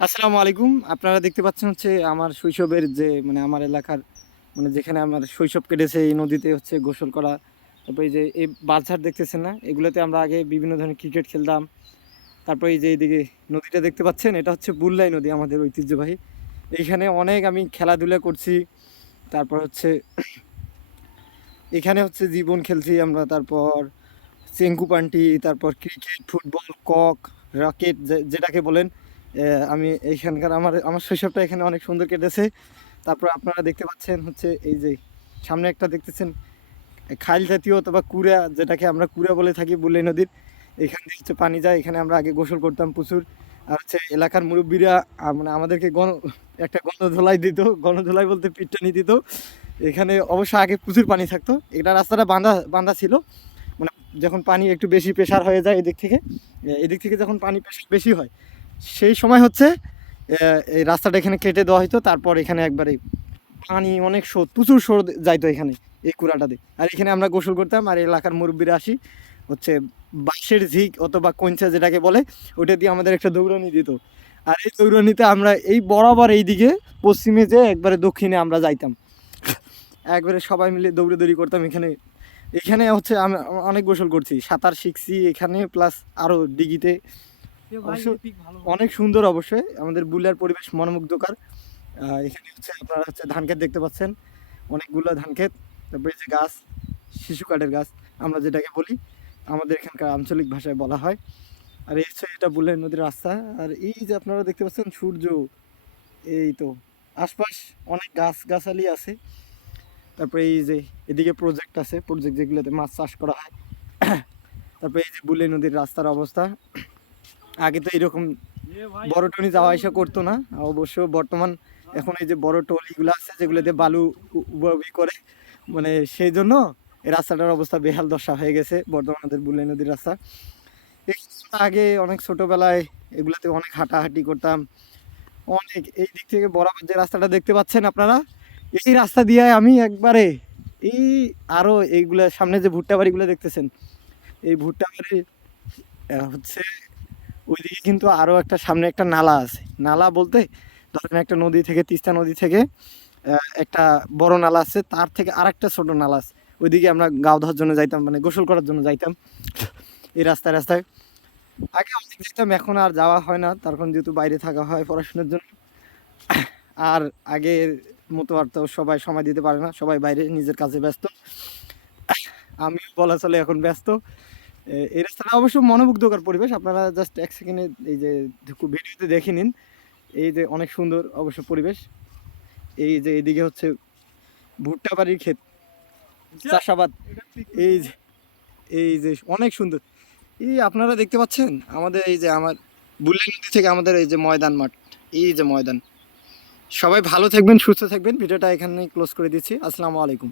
আসসালামু আলাইকুম। আপনারা দেখতে পাচ্ছেন হচ্ছে আমার শৈশবের যে মানে আমার এলাকার মানে যেখানে আমার শৈশব কেটেছে এই নদীতে হচ্ছে গোসল করা। তারপর এই যে, এই বালছাট দেখতেছেন না? এগুলোতে আমরা আগে বিভিন্ন ধরনের ক্রিকেট খেলতাম। তারপর এই যে, এইদিকে নদীটা দেখতে পাচ্ছেন? এটা হচ্ছে বুল্লাই নদী আমাদের ঐতিহ্যবাহী। এইখানে অনেক আমি খেলাধুলা করছি। তারপর হচ্ছে, এখানে হচ্ছে জীবন খেলছি আমরা। তারপর চেঙ্কু পান্টি, তারপর ক্রিকেট, ফুটবল, কক, রকেট যেটাকে বলেন। আমি এইখানকার আমার আমার শৈশবটা এখানে অনেক সুন্দর কেটেছে। তারপর আপনারা দেখতে পাচ্ছেন হচ্ছে এই যে, সামনে একটা দেখতেছেন খাইল জাতীয় অথবা কুড়া, যেটাকে আমরা কুড়া বলে থাকি বুল্লাই নদীর। এখান থেকে হচ্ছে পানি যায়, এখানে আমরা আগে গোসল করতাম প্রচুর। আর হচ্ছে এলাকার মুরব্বীরা মানে আমাদেরকে গণ, একটা গণধোলাই দিত, গণধোলাই বলতে পিটটানি দিত। এখানে অবশ্য আগে প্রচুর পানি থাকতো, এটা রাস্তাটা বাঁধা বাঁধা ছিল। মানে যখন পানি একটু বেশি প্রেশার হয়ে যায় এদিক থেকে এদিক থেকে যখন পানি বেশি হয় সেই সময় হচ্ছে এই রাস্তাটা এখানে কেটে দেওয়া হতো তারপর এখানে একবারে পানি অনেক স্রোত প্রচুর স্রোত যাইতো এখানে, এই কুড়াটাতে। আর এখানে আমরা গোসল করতাম, আর এলাকার মুরব্বীরা আসি, হচ্ছে বাঁশের ঝিক অথবা কঞ্চা যেটাকে বলে ওটা দিয়ে আমাদের একটা দৌড়ানি দিত। আর এই দৌড়ানিতে আমরা এই বরাবর এই দিকে, পশ্চিমে যে একবারে দক্ষিণে আমরা যাইতাম। একবারে সবাই মিলে দৌড়ে দৌড়ি করতাম এখানে। এখানে হচ্ছে আমি অনেক গোসল করছি, সাঁতার শিখছি এখানে, প্লাস আরও ডিগিতে। অনেক সুন্দর অবশ্যই। আমাদের বুলিয়ার পরিবেশ মনোমুগ্ধকর। এখানে হচ্ছে আপনারা হচ্ছে ধান ক্ষেত দেখতে পাচ্ছেন। অনেকগুলো ধান ক্ষেত তারপরে যে গাছ শিশু কাঠের গাছ আমরা যেটাকে বলি আমাদের এখানকার আঞ্চলিক ভাষায় বলা হয়। আর এই হচ্ছে এটা বুলিয়ার নদীর রাস্তা। আর এই যে আপনারা দেখতে পাচ্ছেন সূর্য এই তো আশপাশ অনেক গাছ গাছালি আছে। তারপরে এই যে এদিকে প্রজেক্ট আছে। প্রজেক্ট যেগুলোতে মাছ চাষ করা হয়। তারপরে এই যে বুলিয়া নদীর রাস্তার অবস্থা। আগে তো এরকম বড় টনি যাওয়া আসা করতো না। অবশ্য বর্তমান এখন এই যে বড় টলিগুলো আছে যেগুলোতে বালু উ- উবাউবি করে মানে সেই জন্য এই রাস্তাটার অবস্থা বেহাল দশা হয়ে গেছে বর্তমান আমাদের বুলাই নদীর রাস্তা। আগে অনেক ছোটবেলায় এগুলোতে অনেক হাঁটাহাঁটি করতাম। অনেক এই দিক থেকে বরাবর যে রাস্তাটা দেখতে পাচ্ছেন আপনারা এই রাস্তা দিয়ে আমি একবারে এই আরও এইগুলা সামনে যে ভুট্টা বাড়িগুলো দেখতেছেন এই ভুট্টা বাড়ি হচ্ছে ওইদিকে কিন্তু আরও একটা সামনে একটা নালা আছে। নালা বলতে ধরেন একটা নদী থেকে, তিস্তা নদী থেকে একটা বড় নালা আছে, তার থেকে আরেকটা ছোট নালা আছে। ওইদিকে আমরা গাও ধোয়ার জন্য যাইতাম মানে গোসল করার জন্য যাইতাম এই রাস্তায় রাস্তায়। আগে অনেক যেতাম, এখন আর যাওয়া হয় না। তার কারণ যেহেতু বাইরে থাকা হয় পড়াশোনার জন্য। আর আগের মতো আর তো সবাই সময় দিতে পারে না, সবাই বাইরে নিজের কাজে ব্যস্ত। আমি বলা চলে এখন ব্যস্ত। এই রাস্তাটা অবশ্য মনোমুগ্ধকর পরিবেশ। আপনারা জাস্ট এক সেকেন্ডে এই যে ভিডিওতে দেখে নিন। এই যে অনেক সুন্দর অবশ্য পরিবেশ। এই যে এদিকে হচ্ছে ভুট্টা বাড়ির ক্ষেত। চাষাবাদ। এই যে এই যে অনেক সুন্দর। এই আপনারা দেখতে পাচ্ছেন? আমাদের এই যে আমার বুল্লি নদী থেকে আমাদের এই যে ময়দান মাঠ। এই যে ময়দান। সবাই ভালো থাকবেন সুস্থ থাকবেন। ভিডিওটা এখানে ক্লোজ করে দিচ্ছি। আসসালামু আলাইকুম।